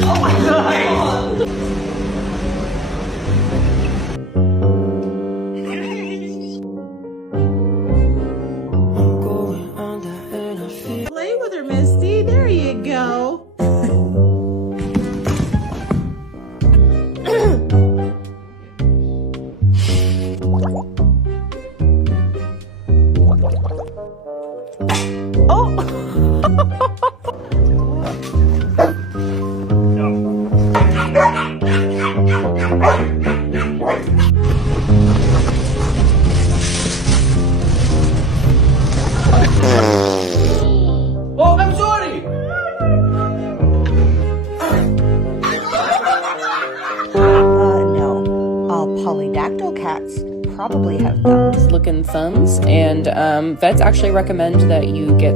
Oh my god! Play with her, Misty. There you go. Oh, I'm sorry! No. All polydactyl cats probably have thumbs. Looking thumbs, and vets actually recommend that you get